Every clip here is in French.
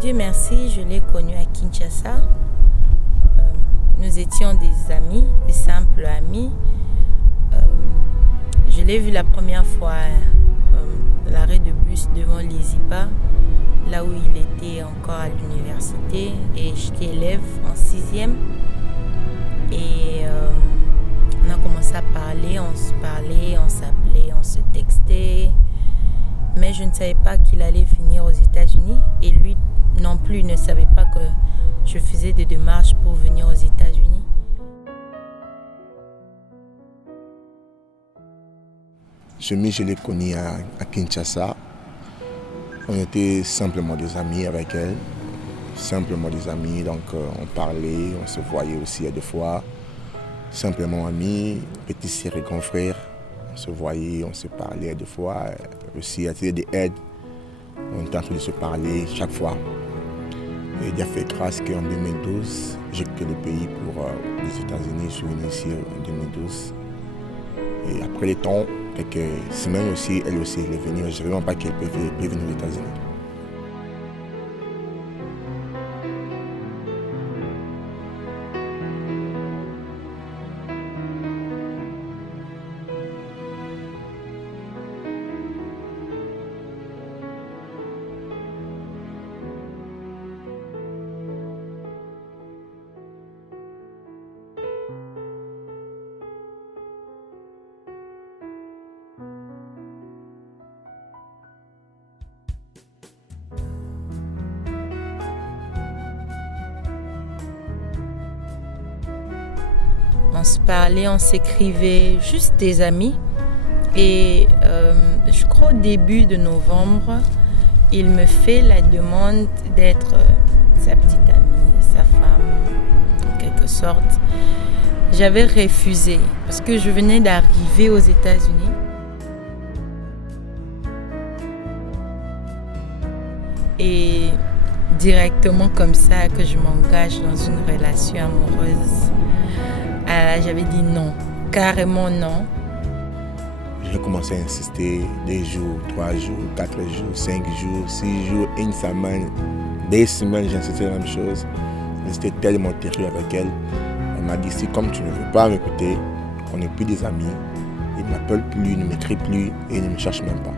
Dieu merci, je l'ai connu à Kinshasa. Nous étions des amis, des simples amis. Je l'ai vu la première fois à l'arrêt de bus devant l'ISIPA, là où il était encore à l'université. Et j'étais élève en 6e. Et on a commencé à parler, on se parlait, on s'appelait, on se textait. Mais je ne savais pas qu'il allait venir aux États-Unis. Et lui non plus ne savait pas que je faisais des démarches pour venir aux États-Unis. Je l'ai connue à Kinshasa. On était simplement des amis avec elle. Simplement des amis, donc on parlait, on se voyait aussi à deux fois. Simplement amis, petits sœurs et grands frères. On se voyait, on se parlait à deux fois. Aussi, attirer des aides. On était en train de se parler chaque fois. Et il a fait grâce qu'en 2012, j'ai quitté le pays pour les États-Unis. Je suis venu ici en 2012. Et après le temps, quelques semaines aussi, elle aussi elle est venue. Je ne savais même pas qu'elle peut venir aux États-Unis. On se parlait, on s'écrivait, juste des amis. Et je crois au début de novembre, il me fait la demande d'être sa petite amie, sa femme, en quelque sorte. J'avais refusé parce que je venais d'arriver aux États-Unis. Et directement comme ça que je m'engage dans une relation amoureuse. J'avais dit non, carrément non. J'ai commencé à insister 2 jours, 3 jours, 4 jours, 5 jours, 6 jours, une semaine, 2 semaines, j'ai insisté la même chose. J'étais tellement terrible avec elle. Elle m'a dit, si comme tu ne veux pas m'écouter, on n'est plus des amis, il ne m'appelle plus, il ne m'écrit plus et il ne me cherche même pas.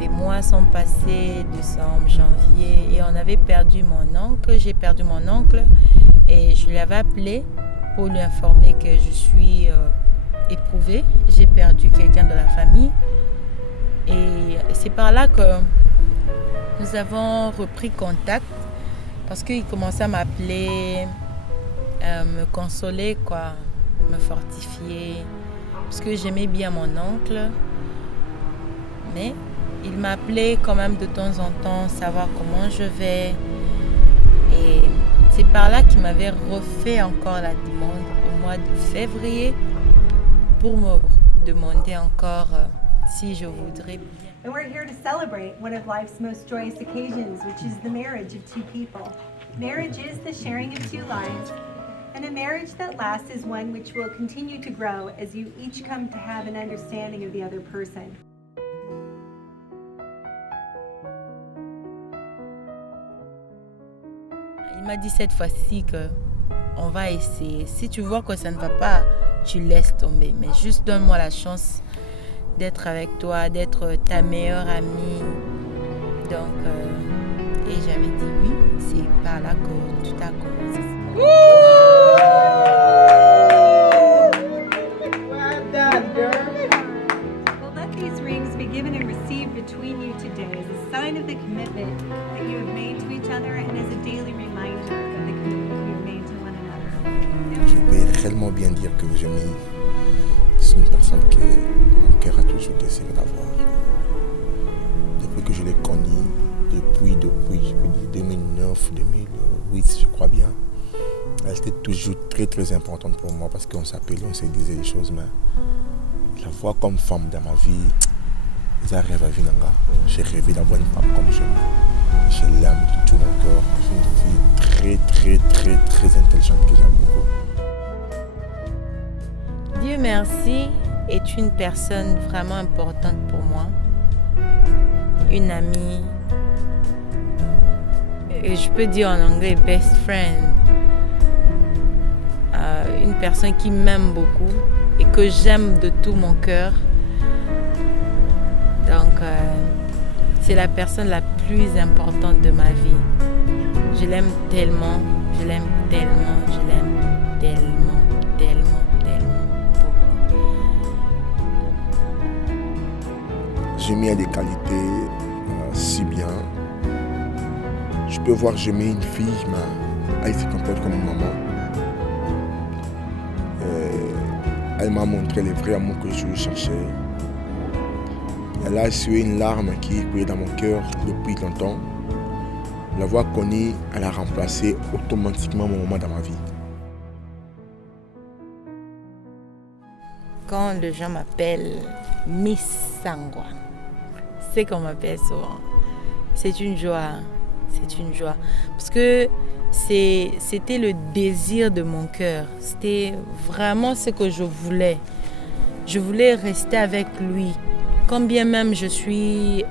Les mois sont passés, décembre, janvier, et on avait perdu mon oncle. J'ai perdu mon oncle et je l'avais appelé pour lui informer que je suis éprouvée. J'ai perdu quelqu'un de la famille. Et c'est par là que nous avons repris contact parce qu'il commençait à m'appeler, me consoler, quoi, me fortifier. Parce que j'aimais bien mon oncle. Mais il m'appelait quand même de temps en temps, savoir comment je vais. Et c'est par là qu'il m'avait refait encore la demande au mois de février pour me demander encore si je voudrais bien. And we're here to celebrate one of life's most joyous occasions, which is the marriage of 2 people. Marriage is the sharing of 2 lives, and a marriage that lasts is one which will continue to grow as you each come to have an understanding of the other person. Il m'a dit cette fois-ci qu'on va essayer. Si tu vois que ça ne va pas, tu laisses tomber. Mais juste donne-moi la chance d'être avec toi, d'être ta meilleure amie. Donc, et j'avais dit oui. C'est par là que tout a commencé. Well done, girl. Well, let these rings be given and received between you today as a sign of the commitment that you have made to each other and as a daily reminder of the commitment you've made to one another. Je peux réellement bien dire que Virginie, c'est une personne que mon cœur a toujours désiré d'avoir. Depuis que je l'ai connue, depuis, je peux dire 2009, 2008, je crois bien, elle était toujours très très importante pour moi parce qu'on s'appelait, on se disait des choses, mais la voir comme femme dans ma vie, c'est un rêve à Vinanga. J'ai rêvé d'avoir une femme comme je l'aime de tout mon cœur. C'est une fille très très très très intelligente que j'aime beaucoup. Dieu merci, est une personne vraiment importante pour moi. Une amie. Et je peux dire en anglais best friend. Une personne qui m'aime beaucoup et que j'aime de tout mon cœur. Donc, c'est la personne la plus importante de ma vie. Je l'aime tellement, je l'aime tellement, je l'aime tellement, tellement, tellement beaucoup. Jimmy a des qualités si bien. Je peux voir Jimmy, une fille, mais elle se comporte comme une maman. Elle m'a montré le vrai amour que je cherchais. Elle a essuyé une larme qui coulait dans mon cœur depuis longtemps. L'avoir connue, elle a remplacé automatiquement mon moment dans ma vie. Quand les gens m'appellent Miss Sangwa, c'est qu'on m'appelle souvent. C'est une joie, c'est une joie. Parce que c'était le désir de mon cœur. C'était vraiment ce que je voulais. Je voulais rester avec lui. Quand bien même je suis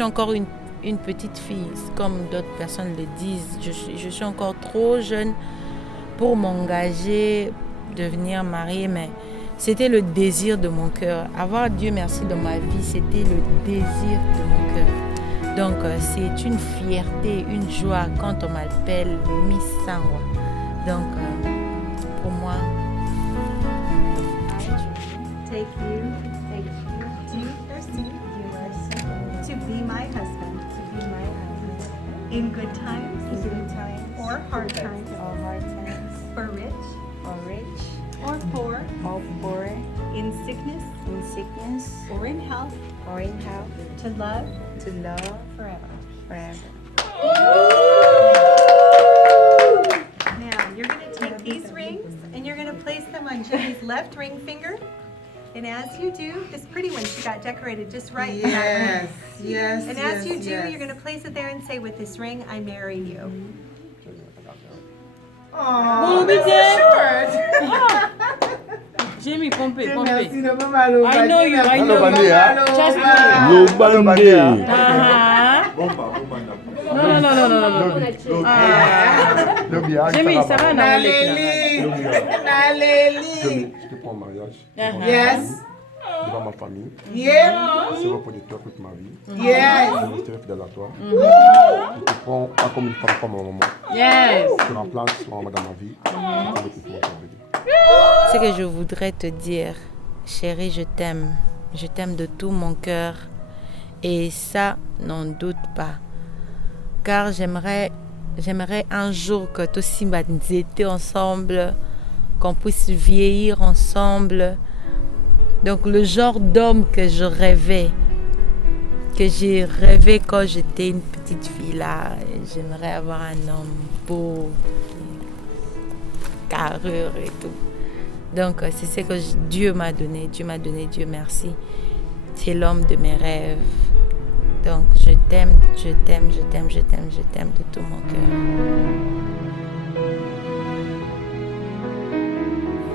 encore une petite fille, comme d'autres personnes le disent. Je suis encore trop jeune pour m'engager, devenir mariée, mais c'était le désir de mon cœur. Avoir Dieu merci dans ma vie, c'était le désir de mon cœur. Donc, c'est une fierté, une joie quand on m'appelle Miss Sangwa. Donc, pour moi, c'est Take you, to be my husband, in good times, or hard times, for rich, or poor, in sickness, or in health, to love forever. Now, you're going to take these rings and you're going to place them on Jimmy's left ring finger. And as you do, this pretty one, she got decorated just right. Yes. And as you do, you're going to place it there and say, with this ring, I marry you. Oh, that's so short. Jimmy, pompe. I I know you, I know you. Just Lobande. No. Jimmy, ça va, Je te prends en mariage. Yes. Devant ma famille. Yeah. C'est pour toute ma vie. Yes. Je suis fidèle à toi. Je te prends pas comme une femme, comme un maman. Yes. Tu remplaces ma maman dans ma vie. ce que je voudrais te dire. Chérie, je t'aime. Je t'aime de tout mon cœur. Et ça, n'en doute pas. Car j'aimerais un jour que toi aussi, nous étions ensemble, qu'on puisse vieillir ensemble. Donc le genre d'homme que je rêvais, que j'ai rêvé quand j'étais une petite fille là, j'aimerais avoir un homme beau, carrure et tout. Donc c'est ce que Dieu m'a donné, Dieu merci. C'est l'homme de mes rêves. Donc je t'aime de tout mon cœur.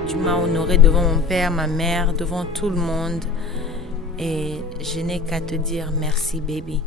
Tu m'as honorée devant mon père, ma mère, devant tout le monde. Et je n'ai qu'à te dire merci, baby.